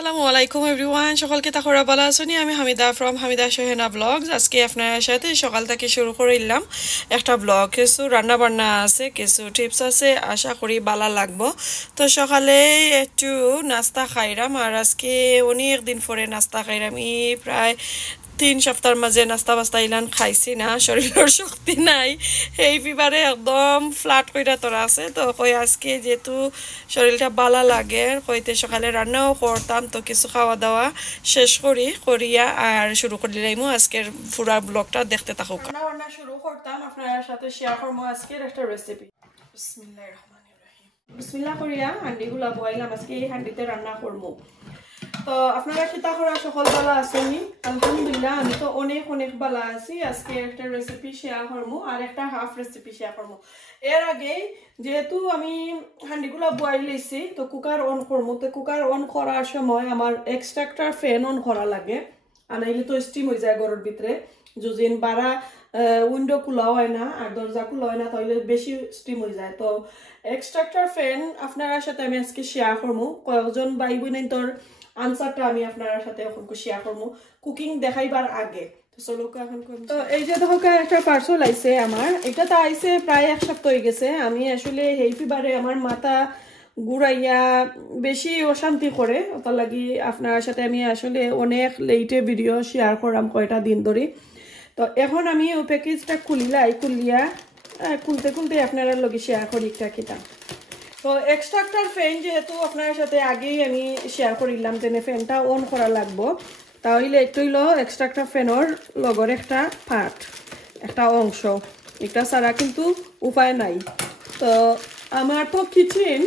আসসালামু আলাইকুম এভরিওয়ান, সকলকে তাহরা ভালো আছেন? আমি হামিদা ফ্রম হামিদা সোহেনা ব্লগস। আজকে আপনার সাথে সকাল থেকে শুরু করলাম একটা ব্লগ। কিছু রান্না বান্না আছে, কিছু টিপস আছে, আশা করি ভালো লাগবো। তো সকালে একটু নাস্তা খাইলাম, আর আজকে অনেক দিন পরে নাস্তা খাইলাম। প্রায় 3 সপ্তাহের মাঝে নাস্তা বাস্তা ইলান খাইছি না, শরীরের শক্তি নাই। এই বিবারে একদম ফ্ল্যাট কইরা তোরা আছে। তো কই আজকে যেহেতু শরীরটা ভালো লাগে, কইতে সকালে রান্নাও করতাম, তো কিছু খাওয়া দাওয়া শেষ করিয়া আর শুরু করলাম আজকের পুরা ব্লগটা। দেখতে থাকুক। রান্না শুরু করতাম, আপনার সাথে শেয়ার করবো আজকের একটা রেসিপি। বিসমিল্লাহির রহমানির রহিম। বিসমিল্লাহ করিয়া হান্ডিগুলা বইলাম, আজকে এই হান্ডিতে রান্না করবো। তো আপনারা কিতা করা সকল ভালো আছেন? আলহামদুলিল্লাহ আমি তো অনেক অনেক ভালো আছি। আজকে একটা রেসিপি শেয়ার করবো আর একটা হাফ রেসিপি শেয়ার করবো। এর আগে যেহেতু আমি হান্ডিগুলা বয়েল লইছি, তো কুকার অন করবো। তো কুকার অন করার সময় আমার এক্সট্রাক্টার ফ্যান অন করা লাগে, আর নাইলে তো স্টিম হয়ে যায় ঘরের ভিতরে। যদিন বারা উইন্ডো খোলা হয় না আর দরজা খোলা হয় না, তাহলে বেশি স্টিম হয়ে যায়। তো এক্সট্রাক্টার ফ্যান আপনার সাথে আমি আজকে শেয়ার করবো। কয়েকজন ভাই বোনের তোর আনসারটা আমি আপনার সাথে এখন শেয়ার করবো কুকিং দেখাইবার আগে। তো এই যে দেখো একটা পার্সেল আইছে আমার, এটা তো আইছে প্রায় 1 সপ্তাহ হয়ে গেছে। আমি আসলে এই ফিবারে আমার মাথা ঘুরাইয়া বেশি অশান্তি করে, ওটার লাগি আপনার সাথে আমি আসলে অনেক লেটে ভিডিও শেয়ার করলাম কয়টা দিন ধরে। তো এখন আমি ও প্যাকেজটা খুলিয়া খুলতে আপনারা লগে শেয়ার করি একটা কিতা। তো এক্সট্রাক্টার ফ্যান যেহেতু আপনার সাথে আগেই আমি শেয়ার করিলাম যে ফ্যানটা অন করা লাগবো, তাহলে একটু হইল এক্সট্রাক্টার ফ্যানের লগর একটা পার্ট, একটা অংশ, এটা ছাড়া কিন্তু উপায় নাই। তো আমার তো কিচেন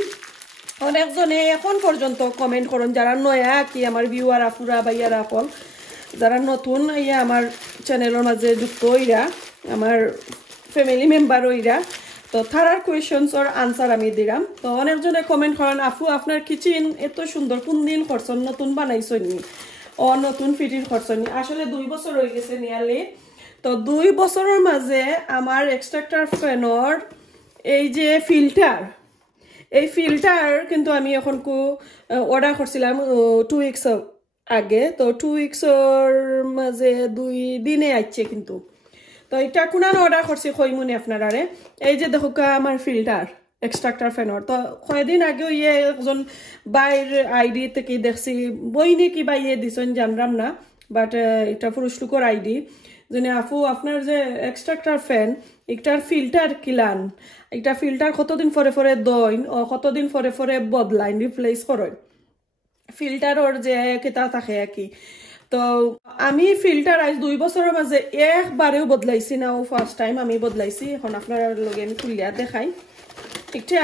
অনেকজনে এখন পর্যন্ত কমেন্ট করুন, যারা নয়া কি আমার ভিউয়ার আফুরা বাইয়ারা কল, যারা নতুন ইয়া আমার চ্যানেলের মাঝে যুক্ত হইরা, আমার ফ্যামিলি মেম্বার হইরা, তো থারার কোয়েশনসর আনসার আমি দিলাম। তো অনেকজনে কমেন্ট করেন, আফু আপনার কিচেন এত সুন্দর, কোন দিন করছেন, নতুন বানাইছনি ও নতুন ফিটিং করছনি? আসলে 2 বছর হয়ে গেছে নিয়ারলি। তো 2 বছরের মাঝে আমার এক্সট্রাক্টার ফ্যানের এই যে ফিল্টার, এই ফিল্টার কিন্তু আমি এখন অর্ডার করছিলাম 2 উইকস আগে। তো 2 উইকসর মাঝে 2 দিনে আসছে কিন্তু। তো এটা কোনান অর্ডার করছি কইমুনি আপনারা। এই যে দেখো আমার ফিল্টার এক্সট্রাক্টার ফ্যানের। তো কয়েকদিন আগেও একজন বাইর আইডি থেকে দেখছি, বইনে কি বা দিছেন জানলাম না, বাট এটা পুরুষ লোকের আইডি, যেন আফু আপনার যে এক্সট্রাক্টার ফ্যান একটার ফিল্টার কিলান, একটা ফিল্টার কতদিন পরে দইন ও কতদিন পরে বদলাইন, রিপ্লেস করেন ফিল্টারের যে কেতা থাকে আর কি। তো আমি ফিল্টার আজ 2 বছরের মাঝে একবারেও বদলাইছি না, ও ফার্স্ট টাইম আমি বদলাইছি। এখন আপনার লগে আমি খুলিয়া দেখাই একটা।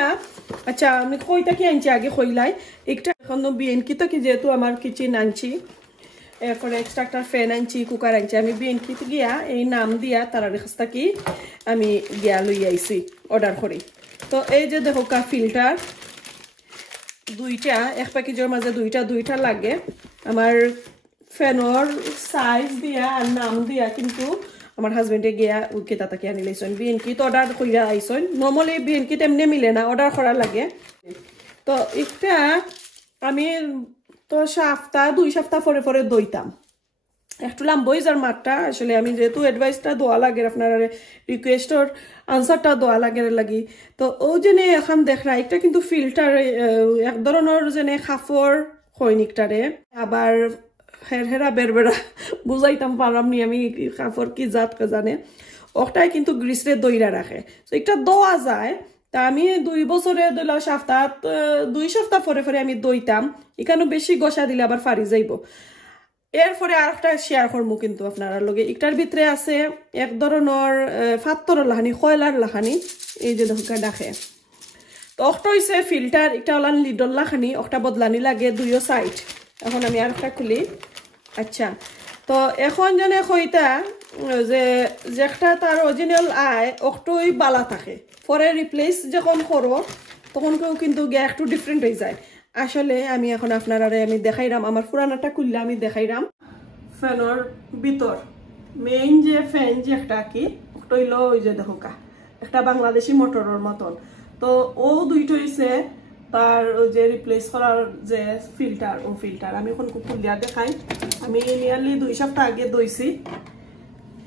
আচ্ছা আমি কইটা কি আনছি আগে কইলাই একটা। এখন বিএনকি তো কি যেহেতু আমার কিচেন আনছি, এরপরে এক্সট্রাক্টার ফ্যান আনছি, কুকার আনছি, আমি বিএনকিতে গিয়া এই নাম দিয়া তারা রেখা কি আমি গিয়া লই আইছি অর্ডার করি। তো এই যে দেখো ফিল্টার দুইটা, এক প্যাকেজের মাঝে দুইটা লাগে। আমার ফ্যানের সাইজ দিয়া আর নাম দিয়া কিন্তু আমার হাজবেন্ডে গিয়া উইকে তাকে আনি লাইছেন। বিএনকি তো অর্ডার কইরা আইছেন, নর্মালি বিএনকি তেমনি মিলে না, অর্ডার করা লাগে। তো একটা আমি তো 2 সপ্তাহ পরে দইতাম, একটু লাম্বই যার মাঠটা। আসলে আমি যেহেতু অ্যাডভাইসটা দোয়া লাগে, আপনার রিকোয়েস্টর আনসারটা দোয়া লাগি। তো ও জেনে এখন দেখরা একটা কিন্তু ফিল্টার এক ধরনের যেনে খাফর খৈনিকটারে, আবার হেরা বেরবেরা বুঝাইতাম পারলাম নি আমি খাফর কি জাত জানে, ওটাই কিন্তু গ্রিসরে দইরা রাখে। তো একটা দোয়া যায়। তা আমি 2 বছরে দইলা 2 সপ্তাহ পরে আমি দইতাম, এখানে বেশি গসা দিলে আবার ফারি যাইব। এরপরে আর একটা শেয়ার করবো কিন্তু আপনারা লগে। একটার ভিতরে আছে এক ধরনের ফাত্তর লাহানি, কয়লার লাহানি, এই যে দেখা ডাকে। তো একটা হয়েছে ফিল্টার, একটা হলান লিডর লাখানি, একটা বদলানি লাগে 2 সাইড। এখন আমি আর একটা খুলি। আচ্ছা তো এখন জানে কইতা যে যেটা তার অরিজিনাল আয় অক্টই বালা থাকে, পরে রিপ্লেস যখন করো তখন কেউ কিন্তু গিয়া একটু ডিফারেন্ট হয়ে যায়। আসলে আমি এখন আপনারা আমি দেখাইলাম, আমার পুরানাটা খুললে আমি দেখাইলাম ফ্যানের ভিতর মেইন যে ফ্যান যে একটা কি হইল ওই যে দেখো একটা বাংলাদেশি মোটরের মতন। তো ও দুইটা হইছে তার ওই যে রিপ্লেস করার যে ফিল্টার ও ফিল্টার আমি এখন খুলিয়া দেখাই আমি নিয়ারলি 2 সপ্তাহ আগে দইছি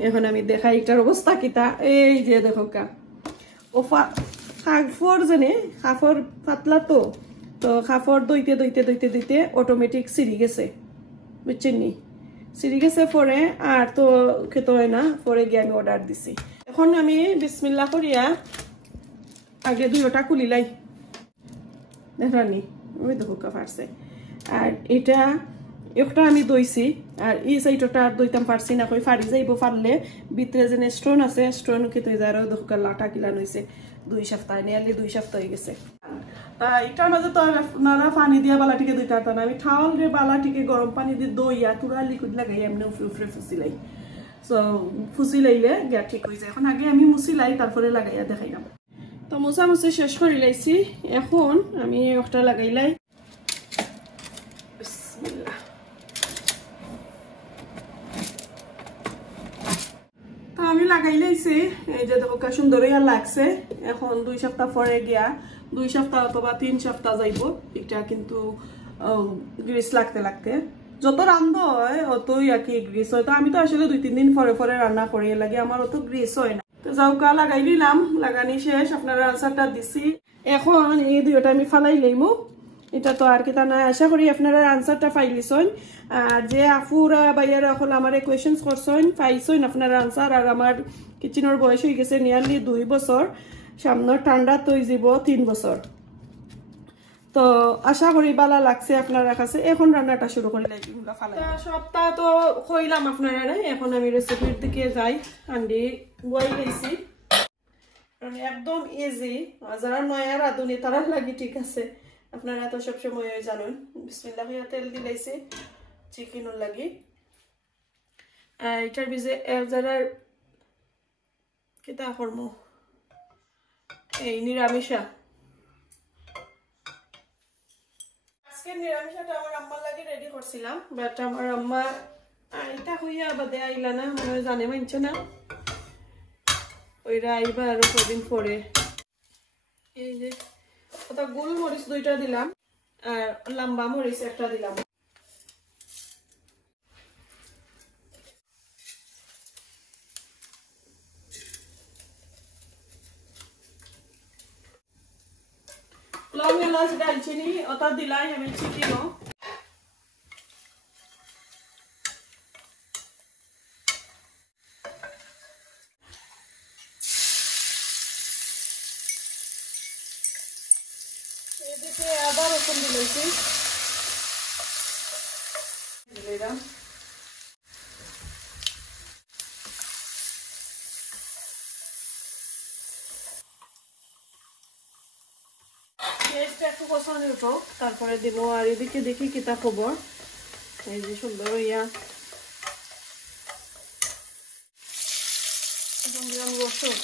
এখন আমি দেখাই এটার অবস্থা কিতা এই যে দেখো কা ও কাপড় জানে কাপড় পাতলা তো কাপড় দইতে দইতে দইতে দইতে অটোমেটিক সিঁড়ি গেছে বুঝছেন নি সিঁড়ি গেছে পরে আর তো খেতে হয় না পরে গিয়ে আমি অর্ডার দিছি এখন আমি বিসমিল্লাহ করিয়া আগে দুইটা খুলিলাই দেখানি ওই দেখো কা ফারছে আর এটা একটা আমি দইছি আর এই সাইডটা আর দইতাম পারছি না কই ফাড়ি যাইব পারলে ভিতরে যে স্টোন আছে স্টোন খেতে যায় আর দেখো লাটা কিলান হইছে 2 সপ্তাহ নিয়ারলি 2 সপ্তাহ হয়ে গেছে এটার মাঝে তো আপনারা পানি দিয়া বালাটিকে দুইটা আনতাম আমি ঠাউল রে বালাটিকে গরম পানি দিয়ে দইয়া তুরা লিকুইড লাগাই এমনি উফরে উফরে ফুসিলাই সো ফুসিলাইলে গিয়া ঠিক হয়ে যায় এখন আগে আমি মুছিলাই তারপরে লাগাইয়া দেখাইলাম তো মোছামুছি শেষ করে লাইছি এখন আমি একটা লাগাইলাই বিসমিল্লাহ তো আমি লাগাই লাইছি এই যে দেখো সুন্দর লাগছে এখন 2 সপ্তাহ পরে গিয়া 2 সপ্তাহ অথবা 3 সপ্তাহ যাইব এটা কিন্তু গ্রিস লাগতে লাগতে যত রান্ধ হয় অতই আর কি গ্রিস হয় তো আমি তো আসলে 2-3 দিন পরে পরে রান্না করি লাগে আমার অত গ্রিস হয় না তো যাওকা লাগাই দিলাম লাগানি শেষ আপনারা আনসারটা দিছি এখন এই দুইটা আমি ফালাই লইমু এটা তো আর কি তা না আশা করি আপনারা আনসারটা পাইলিছেন আর যে আফুরা বাইয়ারা এখন আমারে কোয়েশ্চেনস করছেন পাইছেন আপনারা আনসার আর আমার কিচেনের বয়স হয়ে গেছে নিয়ারলি 2 বছর সামনে ঠান্ডা তো যাব 3 বছর তো আশা করি ভালো লাগছে আপনারা কাছে এখন রান্নাটা শুরু করি লাইগুলা ফালাই সপ্তাহ তো কইলাম আপনারা এখন আমি রেসিপির দিকে যাই আন্ডি বই গেছি একদম ইজি যারা নয়া রাঁধুনি তারা লাগি ঠিক আছে আপনারা তো সব সময় জানেন বিসমিল্লাহ কইয়া তেল দিলাইছি চিকেনের লাগি এটার বিজে যারা কিতা করব এই নিরামিষা আজকে নিরামিষাটা আমার আম্মার লাগি রেডি করছিলাম বাট আমার আম্মা এটা হইয়া বাদে আইলা না মনে জানে মানছে না ওইরা আইবা আরো কদিন পরে এই যে ওটা গোলমরিচ 2টা দিলাম আর লম্বা মরিচ একটা দিলাম লং এলাচ দালচিনি ওটা দিলাই আমি চিকেনও এদিকে আদা রসুন দিলাইছি দিলাম পেঁয়াজটা একটু কষানো উঠো তারপরে দিব আর এদিকে দেখি কিতা খবর এই যে সুন্দর হইয়া দিলাম রসুন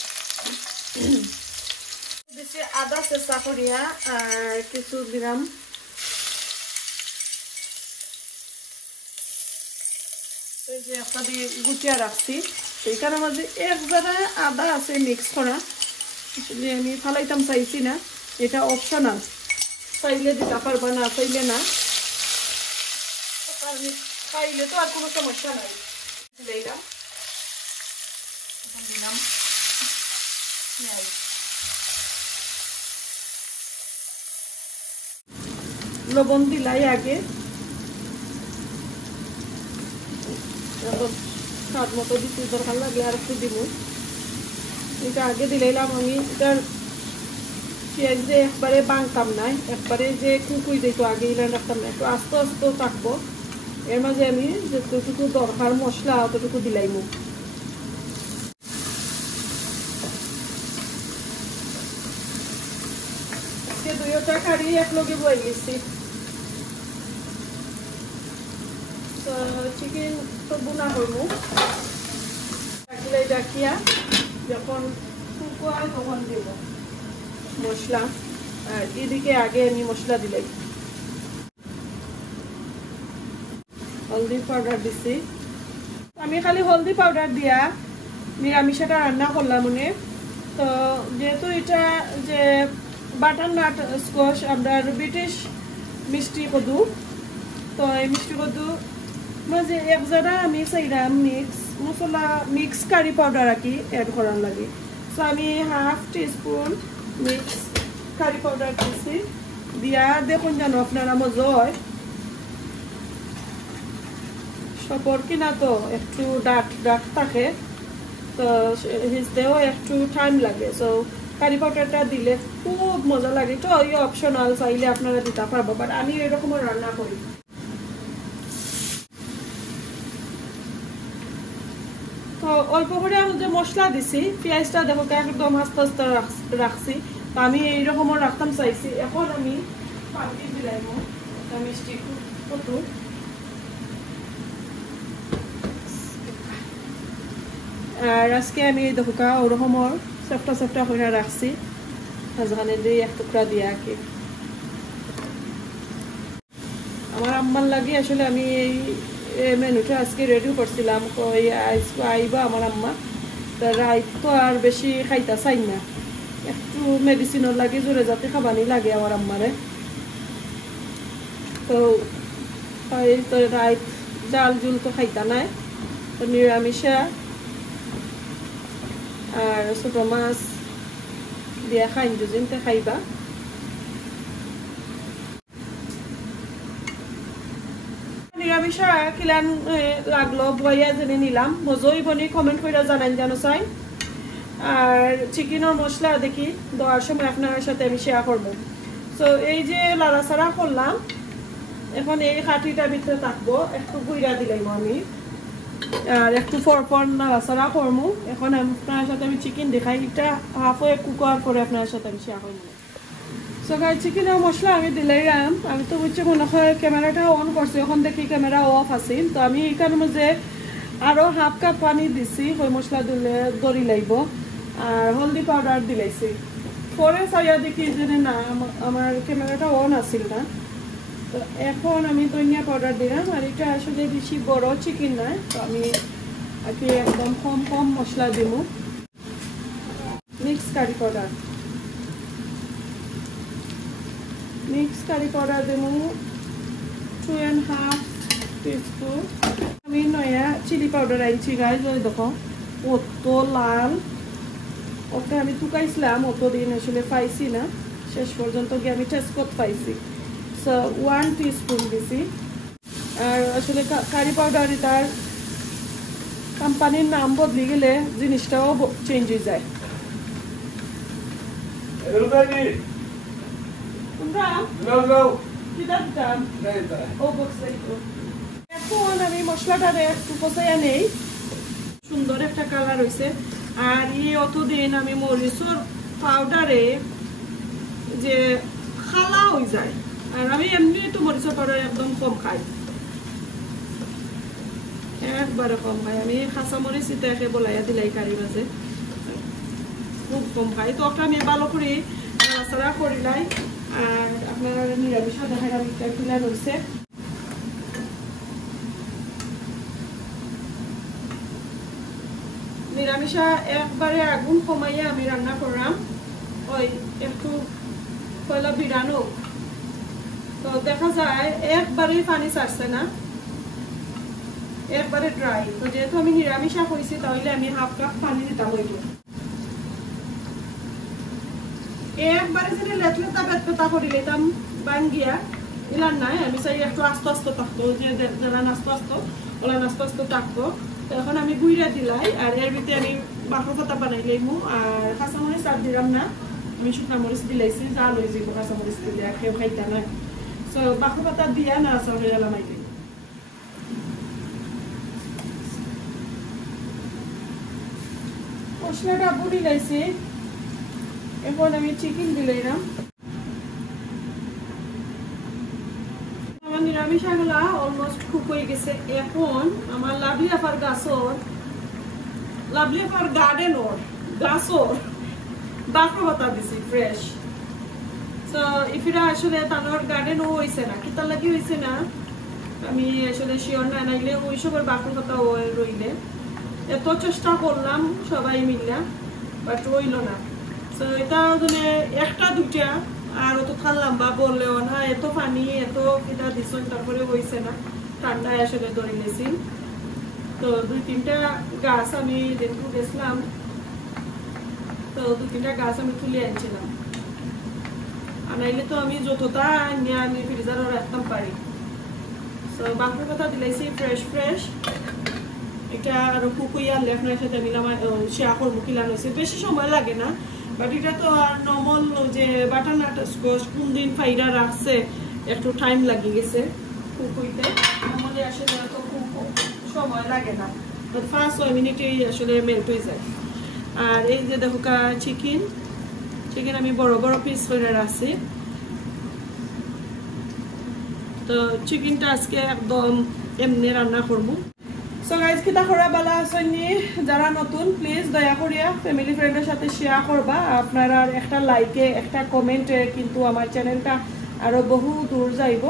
দিচ্ছি আদা চেষ্টা করিয়া আর কিছু দিলাম এই যে একটা দিয়ে গুটিয়া রাখছি এইখানের মধ্যে একবারে আদা আছে মিক্স করা আসলে আমি ফালাইতাম চাইছি না এটা অপশনাল চাইলে দিতে পারবা না চাইলে না চাইলে তো আর কোনো সমস্যা নাই দিলাম লবণ দিলাই আগে স্বাদ মতো দিতে দরকার লাগলে আর একটু দিব এটা আগে দিলাম আমি এটার পেঁয়াজ যে একবারে বাংতাম না একবারে যে কুকুই দিত আগে ইলান রাখতাম না একটু আস্তে আস্তে থাকবো এর মাঝে আমি যতটুকু দরকার মশলা অতটুকু দিলাইমু আজকে 2টা কারি একলগে বয়ে গেছি তো চিকেন তো বুনা করবো ডাকিয়া যখন শুকায় তখন দেব মশলা আর এদিকে আগে আমি মশলা দিলাই হলদি পাউডার দিছি আমি খালি হলদি পাউডার দিয়া নিরামিষাটা রান্না করলাম মনে তো যেহেতু এটা যে বাটারনাট স্কোয়াশ আমরা ব্রিটিশ মিষ্টি কদু তো এই মিষ্টি কদু মাঝে এক জায়গা আমি চাইলাম mix masala mix curry powder আর কি অ্যাড করার লাগে তো আমি half teaspoon mix curry powder দিচ্ছি দিয়া দেখুন যেন আপনারা মজা হয় সপর কিনা তো একটু ডাক থাকে তো হিজতেও একটু টাইম লাগে সো কারি পাউডারটা দিলে খুব মজা লাগে তো এই অপশনাল চাইলে আপনারা দিতে পারবো বাট আমি এরকম রান্না করি তো অল্প করে আমি যে মশলা দিছি পেঁয়াজটা দেখো একদম আস্তে আস্তে রাখছি তো আমি এইরকম রাখতাম চাইছি এখন আমি পানি দিলাম মিষ্টি কত আর আজকে আমি দেখো ওরকম চেপটা চেপটা করে রাখছি মাঝখানে দিয়ে এক টুকরা দিয়ে আঁকি আমার আম্মার লাগে আসলে আমি এই মেনুটা আজকে রেডি করছিলাম আইবা আমার আম্মা রাইত তো আর বেশি খাইতা চাই না একটু মেডিসিনের লাগে জোরে যাতে খাবানি লাগে আমার আম্মারে তো রাইত জাল জুল তো খাইতা নাই তো নিরামিষা আর ছোট মাছ দিয়া খাইন দুজিনতে খাইবা নিরামিষা কিলান লাগলো বইয়া জেনে নিলাম মজই বনি কমেন্ট করে জানান জানো চাই আর চিকেনের মশলা দেখি দেওয়ার সময় আপনার সাথে আমি শেয়ার করবো তো এই যে লাড়াচাড়া করলাম এখন এই কাঠিটার ভিতরে থাকবো একটু গুইরা দিলাম আমি আর একটু পরপর নাড়াচাড়া করবো এখন আপনার সাথে আমি চিকেন দেখাই এটা হাফ হয়ে কুক হওয়ার পরে আপনার সাথে আমি শেয়ার করবো সো গাই চিকেনের মশলা আমি দিলাম আমি তো বুঝছি মনে হয় ক্যামেরাটা অন করছি এখন দেখি ক্যামেরা অফ আছিল তো আমি এইখানে মধ্যে আরও হাফ কাপ পানি দিছি ওই মশলা দিলে দড়ি লাগব আর হলদি পাউডার দিলাইছি পরে চাইয়া দেখি যে না আমার ক্যামেরাটা অন আছিল না তো এখন আমি ধনিয়া পাউডার দিলাম আর এটা আসলে বেশি বড় চিকেন নয় তো আমি আর কি একদম কম কম মশলা দিব mix curry powder mix curry powder দেবো 2.5 টিস্পুন আমি নয়া চিলি পাউডার আনছি গাইজ ওই দেখো অত লাল ওকে আমি টুকাইছিলাম অতদিন আসলে পাইছি না শেষ পর্যন্ত গিয়ে আমি টেস্ট করতে পাইছি সো 1 টিস্পুন দিছি আর আসলে কারি পাউডার তার কোম্পানির নাম বদলে গেলে জিনিসটাও চেঞ্জ হয়ে যায় এখন আমি মশলাটা একটু কষাইয়া নেই সুন্দর একটা কালার হয়েছে আর এই অতদিন আমি মরিচুর পাউডারে যে খালা হয়ে যায় আর আমি এমনি তো মরিচুর পাউডার একদম কম খাই একবারে কম খাই আমি খাঁচা মরিচ এটাকে বলাইয়া দিলাই কারি মাঝে খুব কম খাই তো ওটা আমি ভালো করে নাড়াচাড়া করিলাই আর আপনার নিরামিষা দেখাই আমি কিনা রয়েছে নিরামিষা একবারে আগুন কমাইয়া আমি রান্না করলাম ওই একটু পয়লা বিরানো তো দেখা যায় একবারেই পানি ছাড়ছে না একবারে ড্রাই তো যেহেতু আমি নিরামিষা হয়েছি তাহলে আমি হাফ কাপ পানি দিতাম হইব একবারে যদি লেটলেটা বেতপেটা করে নিতাম বাঙ্গিয়া ইলান নাই আমি চাই একটু আস্তে আস্তে থাকতো যে যারা আস্তে আস্তে ওলা আস্তে আস্তে থাকতো তো এখন আমি গুইরা দিলাই আর এর ভিতরে আমি বাঁকড়া পাতা বানাই লাইমু আর কাঁচামরিচ আর দিলাম না আমি শুকনা মরিচ দিলাইছি জাল হয়ে যাব কাঁচামরিচ দিলে আর কেউ খাইতা না তো বাঁকড়া পাতা দিয়া না চাউলে এলাম আইতে মশলাটা বুড়ি লাইছি এখন আমি চিকেন দিলাম আমার নিরামিষাগুলা অলমোস্ট কুক হয়ে গেছে এখন আমার লাভলি আপার গার্ডেনর গাছর বাঁকড়া পাতা দিছি ফ্রেশ তো ইফিরা আসলে তানোর গার্ডেনও হয়েছে না কি তার লাগি হয়েছে না আমি আসলে শিওর না নাইলে ওই সবের বাঁকড়া পাতা রইলে এত চেষ্টা করলাম সবাই মিললা বাট রইল না সো এটা মানে একটা দুইটা আর অত খাল্লাম বা বললেও না এত পানি এত এটা দিছেন তারপরে হইছে না ঠান্ডায় আসলে ধরে গেছি তো দুই তিনটা গাছ আমি দেখতে গেছিলাম তো দুই তিনটা গাছ আমি তুলে আনছিলাম আনাইলে তো আমি যতটা নিয়ে আমি ফ্রিজারে রাখতাম পারি তো বাকি কথা দিলাইছি ফ্রেশ ফ্রেশ এটা আরো কুকুইয়া আপনার সাথে মিলাম শেয়ার করবো কিলান হয়েছে বেশি সময় লাগে না বাট এটা তো আর নর্মাল যে বাটারনাট স্কোয়াশ কোন দিন ফাইরা রাখছে একটু টাইম লাগে গেছে কুকুইতে নর্মালি আসলে এত সময় লাগে না তো 5-6 মিনিটেই আসলে মেল্ট হয়ে যায় আর এই যে দেখো চিকেন আমি বড় বড় পিস করে রাখছি তো চিকেনটা আজকে একদম এমনি রান্না করবো সো গাইজ কিতা করা বালা আসেননি যারা নতুন প্লিজ দয়া করিয়া ফ্যামিলি ফ্রেন্ডের সাথে শেয়ার করবা আপনারা একটা লাইকে একটা কমেন্টে কিন্তু আমার চ্যানেলটা আরো বহু দূর যাইব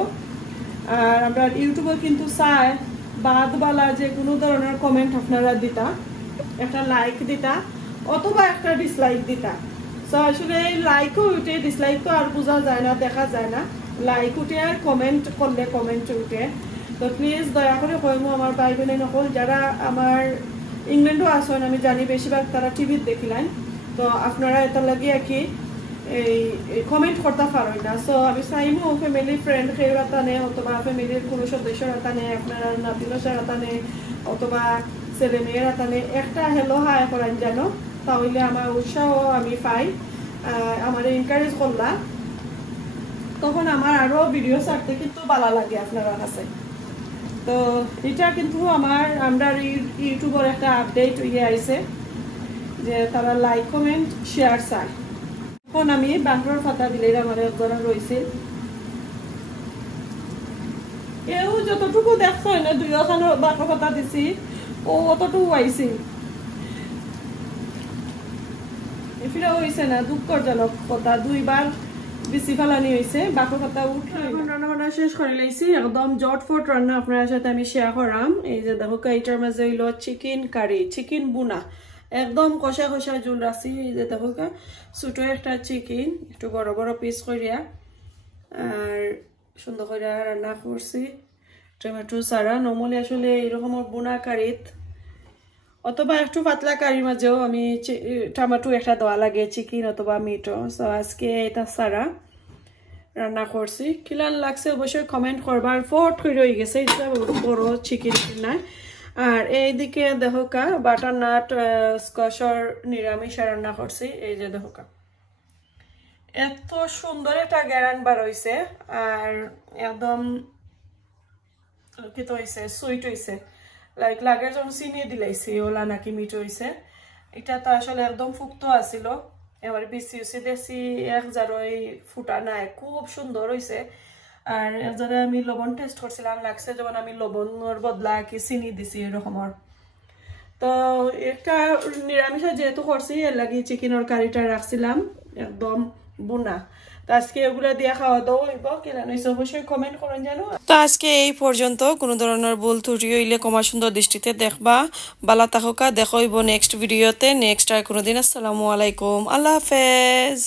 আর আমরা ইউটিউবে কিন্তু চাই বাদবালা যে কোনো ধরনের কমেন্ট আপনারা দিতা একটা লাইক দিতা অথবা একটা ডিসলাইক দিতা সো আসলে লাইকও উঠে ডিসলাইক তো আর বোঝা যায় না দেখা যায় না লাইক উঠে আর কমেন্ট করলে কমেন্ট উঠে তো প্লিজ দয়া করে কইমু আমার ভাই বোনে নকল যারা আমার ইংল্যান্ডও আসেন আমি জানি বেশিরভাগ তারা টিভিতে দেখিলেন তো আপনারা এটা লাগে কি এই কমেন্ট করতে পারেন না সো আমি চাইমু ফ্যামিলি ফ্রেন্ড খেয়ে অথবা ফ্যামিলির কোনো সদস্যরা তানে আপনারা নাতিনসারা তানে অথবা ছেলে মেয়েরা তানে একটা হ্যালো হাই করেন যেন তাহলে আমার উৎসাহ আমি পাই আমার এনকারেজ করলা তখন আমার আরো ভিডিও ছাড়তে কিন্তু ভালো লাগে আপনারা কাছে তো এটা কিন্তু আমরা ইউটিউবের একটা আপডেট হয়ে আইছে যে তারা লাইক কমেন্ট শেয়ার চায় এখন আমি বাংলার পাতা দিলে আমার একজন রয়েছে কেউ যতটুকু দেখছো না 2খান বাংলা পাতা দিছি ও অতটুকু আইছি এফিরা হয়েছে না দুঃখজনক কথা 2বার বেশি ফালানি হয়েছে বাকি কথা উঠে রান্না বান্না শেষ করে লাইছি একদম জটফট রান্না আপনার সাথে আমি শেয়ার করাম এই যে দেখো এটার মাঝে হইল চিকেন কারি চিকেন বুনা একদম কষা কষা জুল রাখছি এই যে দেখো ছোটো একটা চিকেন একটু বড় বড় পিস করিয়া আর সুন্দর করে রান্না করছি টমেটো সারা নর্মালি আসলে এরকম বুনা কারিত অথবা একটু পাতলা কারির মাঝেও আমি টমেটো একটা দেওয়া লাগে চিকেন অথবা মিটও সো আজকে এটা সারা রান্না করছি কিলান লাগছে অবশ্যই কমেন্ট করবার ফট করে হয়ে গেছে এটা বড় চিকেন নাই আর এইদিকে দেখো বাটারনাট স্কোয়াশর নিরামিষ রান্না করছি এই যে দেখো এত সুন্দর একটা গ্যারান বার হয়েছে আর একদম কি তো হয়েছে সুইট হয়েছে লাইক লাগে যখন চিনি দিলাইছি ওলা নাকি মিঠ হয়েছে এটা তো আসলে একদম ফুক্ত আছিল এবার বিসি উসি দেশি এক জারই ফুটা নাই খুব সুন্দর হয়েছে আর একজারে আমি লবণ টেস্ট করছিলাম লাগছে যখন আমি লবণের বদলা কি চিনি দিছি এরকমের তো একটা নিরামিষ যেহেতু করছি এর লাগি চিকেনের কারিটা রাখছিলাম একদম বুনা তো আজকে এগুলা দিয়ে খাওয়া দাওয়া হইব কিনা নইছে অবশ্যই কমেন্ট করেন জানো তো আজকে এই পর্যন্ত কোনো ধরনের ভুল ত্রুটি হইলে ক্ষমা সুন্দর দৃষ্টিতে দেখবা বালা তাহকা দেখো নেক্সট ভিডিওতে নেক্সট আর কোনোদিন আসসালামু আলাইকুম আল্লাহ হাফেজ।